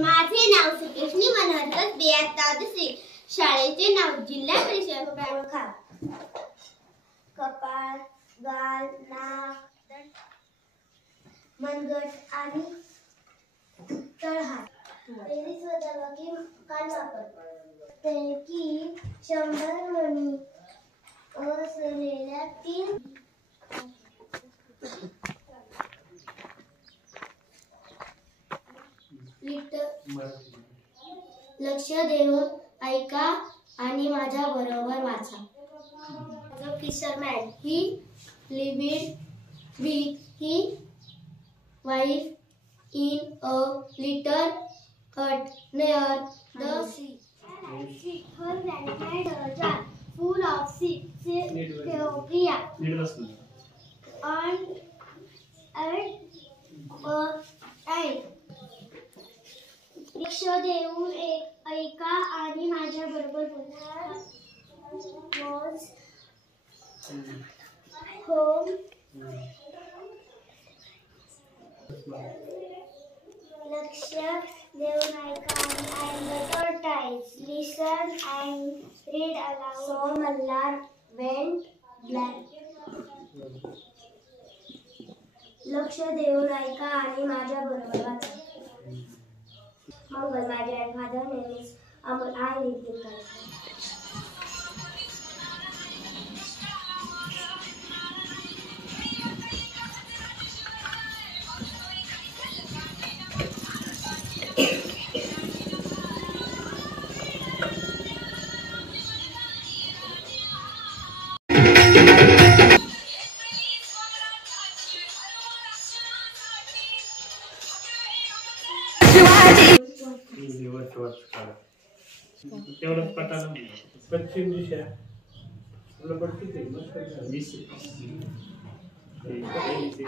माझे नाव सुकेशनी मनोहर बेअत्ता दुसरी शाळेचे नाव जिल्हा परिषद ओळखा कपाळ गाल नाक मनगट आणि तळहात तेरी स्वतःकी कान वापर पैकी 100 मणी असलेल्या 3 लक्ष देऊन ऐका आणि माझ्या बरोबर वाचा. Fisherman he lived with he wife in a little hut near the sea. Her grandmother jar full of seeds and लक्ष देऊन ऐका आणि माझ्या बरोबर बोला. was home लक्ष देऊन ऐका आणि the tortoise listen and read aloud. So Mallar went blank. लक्ष देऊन ऐका आणि माझ्या बरोबर वाचा. Mangal, my grandfather name is Amul. I live in Calcutta. पश्चिम दिशा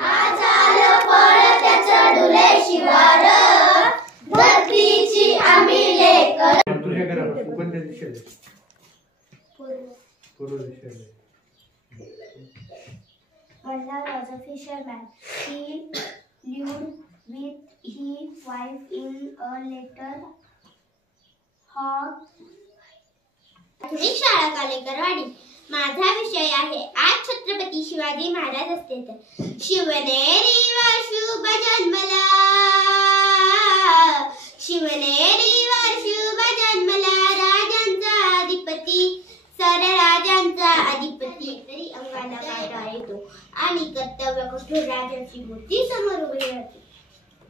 आज आलं फळ त्याचं डुले शिवार धरतीची आम्ही लेकर. तुझ्या घरापासून कोणत्या दिशेला? पूर्व दिशेला. Mallar was a fisherman. He lived with his wife in a little hut. शाळा कालेकरवाडी. माझा विषय आहे आज छत्रपती शिवाजी महाराज असते तर. शिवनेरीवर शुभ जन्मला, शिवनेरीवर शुभ जन्मला, राजांचा अधिपती सर राजांचा अधिपती. तरी अंगाला काटा येतो आणि कर्तव्य कठोर राजाची मूर्ती समोर उभी राहते.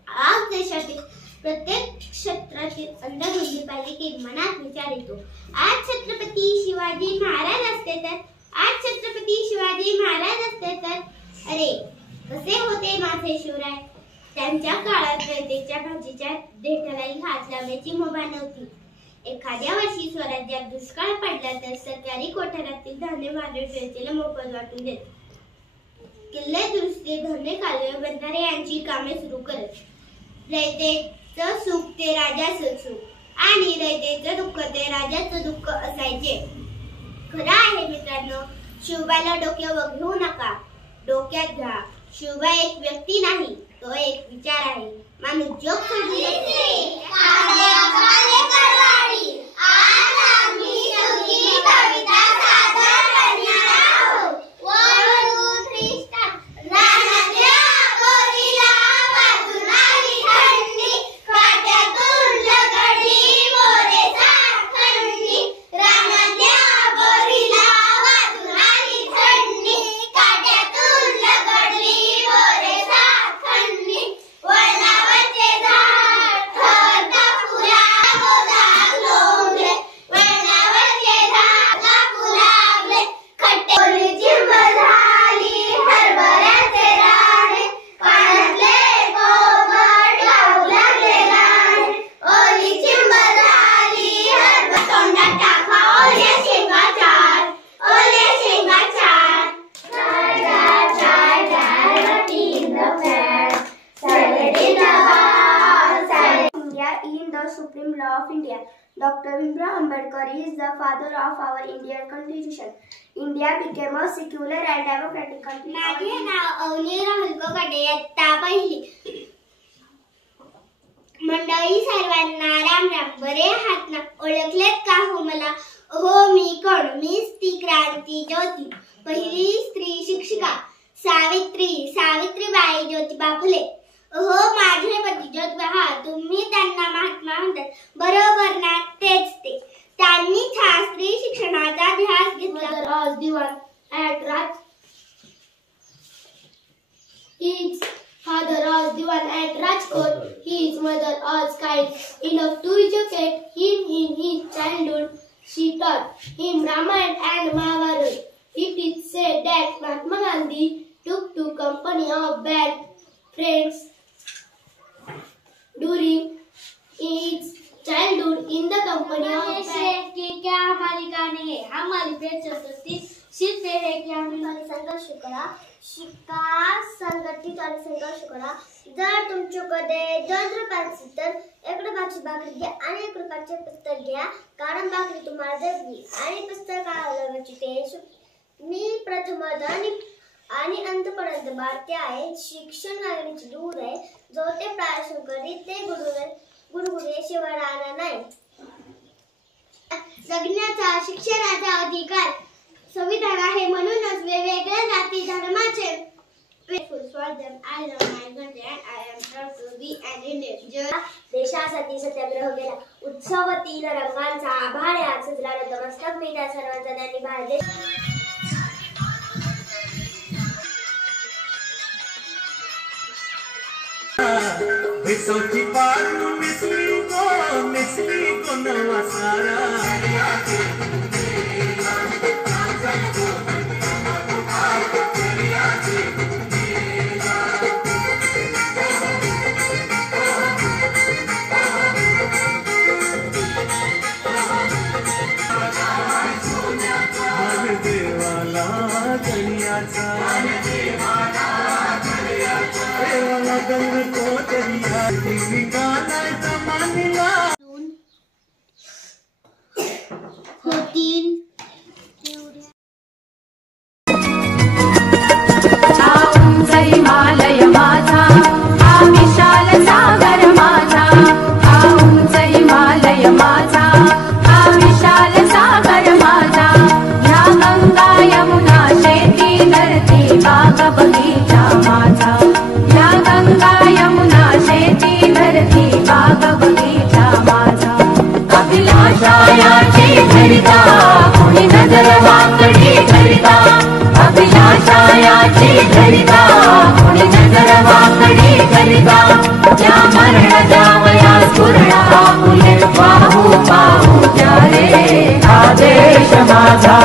आज देशातील प्रत्येक क्षेत्रातील अंधगुंदी पाहिली की मनात विचार येतो आज छत्रपती शिवाजी महाराज असते तर, आज छत्रपती शिवाजी महाराज असते तर. अरे कसे होते माझे शिवराय. त्यांच्या काळात रयतेच्या भाजीच्या देठालाही हात लावण्याची मुभा नव्हती. एखाद्या वर्षी स्वराज्यात दुष्काळ पडला तर सरकारी कोठारातील धान्य महाराष्ट्राला मोफत वाटून देत. किल्ले दुरुस्ती धरणे कालवे बंधारे यांची कामे सुरू करत. रयतेचं सुख ते राजाचं सुख आणि रयतेचं दुःख ते राजाचं दुःख असायचे. खरं आहे मित्रांनो, शिवबाला डोक्यावर घेऊ नका, डोक्यात घ्या. शिवबा एक व्यक्ती नाही, तो एक विचार आहे. माणूस जग सोडून He is the father of our Indian Constitution. India became a secular and democratic country. माझे नाव अवनी राहुल कोकाटे, इयत्ता पहिली. मंडळी सर्वांना राम राम. बरे आहात ना? ओळखलेत का हो मला? हो, मी कोण? मीच ती क्रांती ज्योती, पहिली स्त्री शिक्षिका सावित्रीबाई ज्योतिबा फुले. हो, माझे पती ज्योतिबा. हा, तुम्ही त्यांना महात्मा म्हणतात, बरोबर ना? तेच ते. त्यांनीच हा स्त्री शिक्षणाचा ध्यास घेतला. As Diwan at Raj. His father as Diwan at Rajkot. His mother as kind enough to educate him in his childhood. She taught him Ramayana and Mahabharata. It is said that Mahatma Gandhi took to company of bad friends during his childhood in the company of की क्या मालिका ने हा मालिकेत 34 शिल्पे है की आम्ही संघर्ष करा, शिका संघटित आणि संघर्ष करा. जर तुमच्याकडे 2 रुपयांची तर 1 रुपयाची भाकरी घ्या आणि 1 रुपयाचे पुस्तक घ्या, कारण भाकरी तुम्हाला जगली आणि पुस्तकाला ते. मी प्रथमद आणि अंतपर्यंत भारतीय आहे. शिक्षण मागणीची दूर आहे. जो ते प्राशन करीत ते गुरुगुरे शिवाय राहणार नाही. जगण्याचा शिक्षणाचा अधिकार संविधान आहे. म्हणूनच वेगवेगळ्या जाती धर्माचे देशासाठी सत्याग्रह केला. उत्सवतील रंगांचा आभाळ यात सजला नतमस्तक मी त्या सर्वांचा त्यांनी बाहेर देश. Sochi paru misli ko nawasara. देवाला दरियाचा गंग को दरिया निकालायचा मानिला होतील. हिमालय माझा हा विशाल सागर माझा, हा उंच हिमालय माझा हा विशाल सागर माझा. या गंगा यमुना शेती धरती बाग बगीचा माझा. या गंगा यमुना शेती धरती बाग बगीचा माझा. अभिलाषायाची धरिता कोणी नजर वाकडी करिता. अभिलाषायाची धरिता कोणी नजर वाकडी करिता. या मरण जावया स्फुरणा फुले पाहू पाहू त्या रे हा देश माझा.